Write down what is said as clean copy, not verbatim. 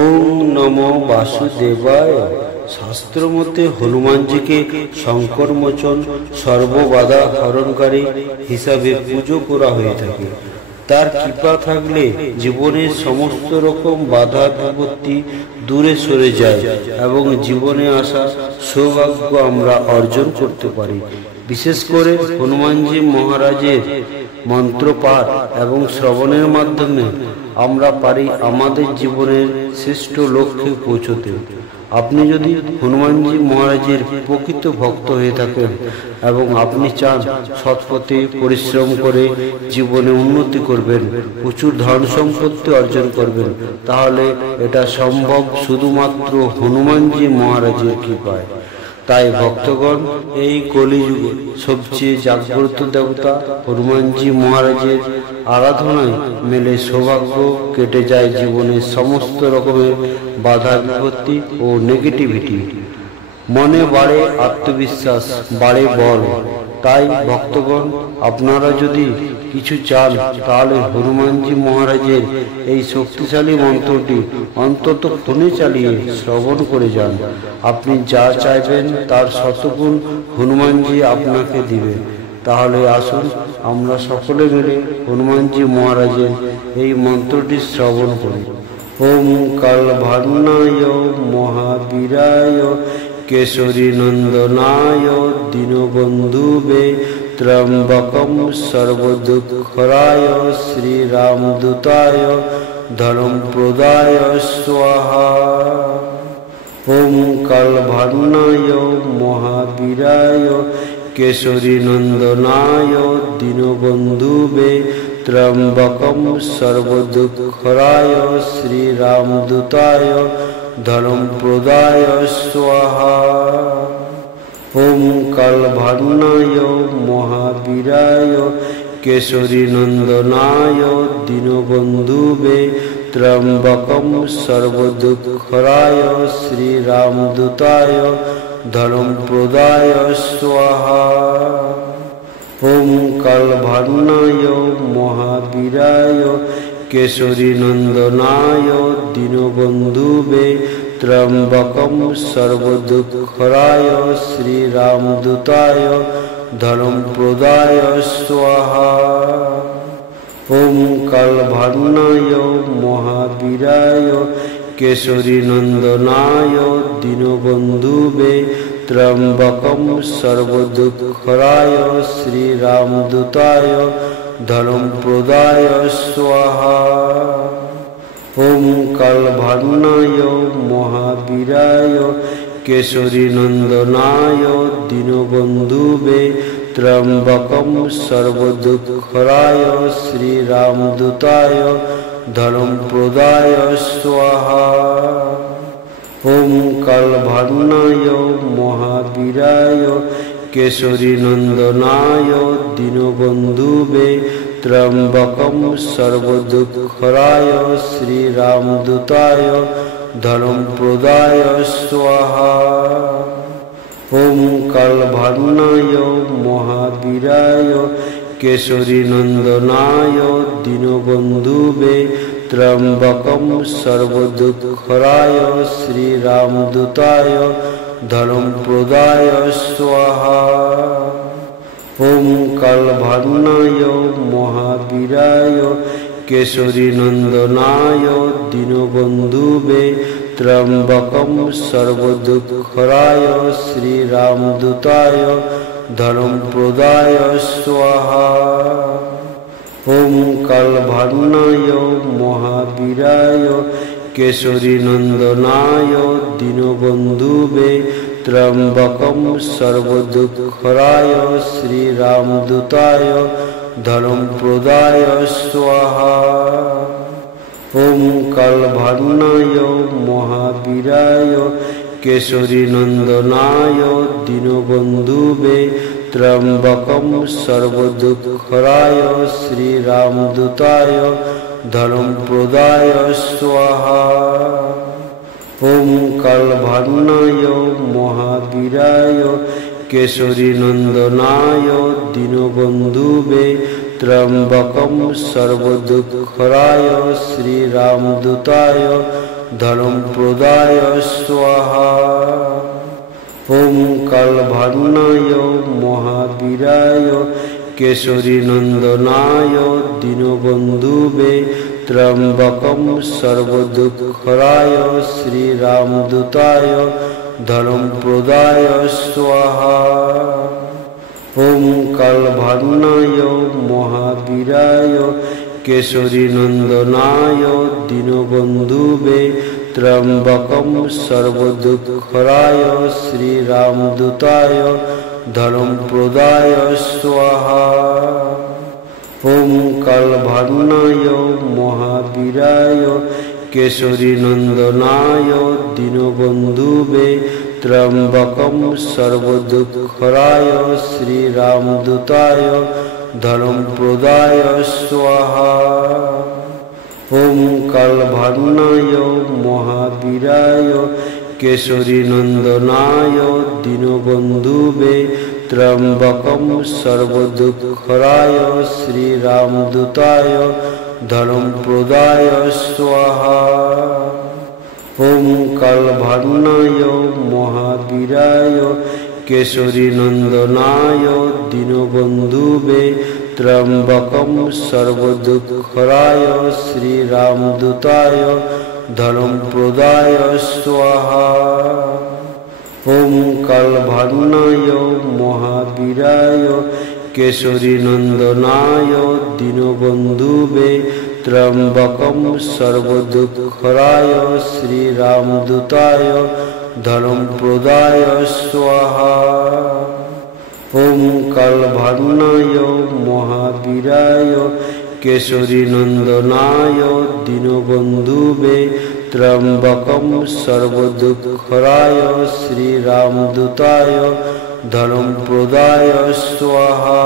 ওম নমো বাসুদেবায়। শাস্ত্র মতে হনুমানজিকে শঙ্কর মোচন, সর্ববাধা হরণকারী হিসাবে পুজো করা হয়ে থাকে। তার কৃপা থাকলে জীবনের সমস্ত রকম বাধা বিপত্তি দূরে সরে যায় এবং জীবনে আসা সৌভাগ্য আমরা অর্জন করতে পারি। বিশেষ করে হনুমানজি মহারাজের মন্ত্রপাঠ এবং শ্রবণের মাধ্যমে আমরা পারি আমাদের জীবনের শ্রেষ্ঠ লক্ষ্যে পৌঁছতে। আপনি যদি হনুমানজি মহারাজের প্রকৃত ভক্ত হয়ে থাকেন এবং আপনি চান সৎপথে পরিশ্রম করে জীবনে উন্নতি করবেন, প্রচুর ধন সম্পত্তি অর্জন করবেন, তাহলে এটা সম্ভব শুধুমাত্র হনুমানজি মহারাজের কৃপায়। তাই ভক্তগণ, এই কলিযুগে সবচেয়ে জাগ্রত দেবতা হনুমানজি মহারাজের আরাধনায় মেলে সৌভাগ্য, কেটে যায় জীবনের সমস্ত রকমের বাধা বিপত্তি ও নেগেটিভিটি। মনে বাড়ে আত্মবিশ্বাস, বাড়ে বল। তাই ভক্তগণ, আপনারা যদি কিছু চান তাহলে হনুমানজি মহারাজের এই শক্তিশালী মন্ত্রটি অন্তত ফোনে চালিয়ে শ্রবণ করে যান। আপনি যা চাইবেন তার শতগুণ হনুমানজি আপনাকে দিবে। তাহলে আসুন আমরা সকলে মিলে হনুমানজি মহারাজের এই মন্ত্রটি শ্রবণ করি। ওম কালভান্নায় মহাবীরায় কেশরী নন্দনায় দীনবন্ধুবে ত্র্যম্বকম সর্বদুঃখরায় শ্রীরামদূতায় ধর্মপ্রদায় স্বাহা। ওম কালভান্নায় মহাবীরায় কেশরী নন্দনায় দীনবন্ধুবে ত্র্যম্বকম সর্বদুঃখরায় শ্রীরামদূতায় ধর্মপ্রদায় স্বাহা। ওম কালভান্নায় মহাবীরায় কেশরী নন্দনায় দীনবন্ধুবে ত্র্যম্বকম সর্বদুঃখরায় শ্রীরামদূতায় ধর্মপ্রদায় স্বাহা। ওম কালভান্নায় মহাবীরায় কেশরী নন্দনায় দীনবন্ধুবে ত্র্যম্বকম সর্বদুঃখরায় শ্রীরামদূতায় ধর্মপ্রদায় স্বাহা। ওম কালভান্নায় মহাবীরায় কেশরী নন্দনায় দীনবন্ধুবে ত্র্যম্বকম সর্বদুঃখরায় শ্রীরামদূতায় ধর্মপ্রদায় স্বাহা। ওম কালভান্নায় মহাবীরায় কেশরী নন্দনায় দীনবন্ধুবে ত্র্যম্বকম সর্বদুঃখরায় শ্রীরামদূতায় ধর্মপ্রদায় স্বাহা। ওম কালভান্নায় মহাবীরায় কেশরী নন্দনায় দীনবন্ধুবে ত্র্যম্বকম সর্বদুঃখরায় শ্রীরামদূতায় ধর্মপ্রদায় স্বাহা। ওম কালভান্নায় মহাবীরায় কেশরী নন্দনায় দীনবন্ধুবে ত্র্যম্বকম সর্বদুঃখরায় শ্রীরামদূতায় ধর্মপ্রদায় স্বাহা। ওম কালভান্নায় মহাবীরায় কেশরী নন্দনায় দীনবন্ধুবে ত্র্যম্বকম সর্বদুঃখরায় শ্রীরামদূতায় ধর্মপ্রদায় স্বাহা। ওম কালভান্নায় মহাবীরায় কেশরী নন্দনায় দীনবন্ধুবে ত্র্যম্বকম সর্বদুঃখরায় শ্রীরামদূতায় ধর্মপ্রদায় স্বাহা। ওম কালভান্নায় মহাবীরায় কেশরী নন্দনায় দীনবন্ধুবে ত্র্যম্বকম সর্বদুঃখরায় শ্রীরামদূতায় ধর্মপ্রদায় স্বাহা। ওম কালভান্নায় মহাবীরায় কেশরী নন্দনায় দীনবন্ধুবে ত্র্যম্বকম সর্বদুঃখরায় শ্রীরামদূতায় धर्मप्रदाय स्वाहा। ओम कालभान्नाय महावीराय केशरीनंदनाय दीनबंधुवे त्र्यंबकं सर्वदुःखराय श्रीरामदूताय धर्मप्रदाय स्वाहा। ओम कालभान्नाय महावीराय केशरीनंदनाय दीनबंधुवे त्र्यंबकं सर्वदुःखराय श्रीरामदूताय धर्मप्रदाय स्वाहा। ओम कालभान्नाय महावीराय केशरीनंदनाय दीनबंधुवे त्र्यंबकं सर्वदुःखराय श्रीरामदूताय धर्मप्रदाय स्वाहा। ओम कालभान्नाय महावीराय केशरीनंदनाय दीनबंधुवे त्र्यंबकं सर्वदुःखराय श्रीरामदूताय धर्मप्रदाय स्वाहा। ओम कालभान्नाय महावीराय केशरीनंदनाय दीनबंधुवे त्र्यंबकं सर्वदुःखराय श्रीरामदूताय धर्मप्रदाय स्वाहा। ओम कालभान्नाय महावीराय केशरीनंदनाय दीनबंधुवे त्र्यंबकं सर्वदुःखराय श्रीरामदूताय धर्मप्रदाय स्वाहा। ओम कालभान्नाय महावीराय केशरीनंदनाय दीनबंधुवे त्र्यंबकं सर्वदुःखराय श्रीरामदूताय धर्मप्रदाय स्वाहा। ओम कालभान्नाय महावीराय केशरीनंदनाय दीनबंधुवे त्र्यंबकं सर्वदुःखराय श्रीरामदूताय धर्मप्रदाय स्वाहा। ओम कालभान्नाय महावीराय केशरीनंदनाय दीनबंधुवे त्र्यंबकं सर्वदुःखराय श्रीरामदूताय धर्मप्रदाय स्वाहा।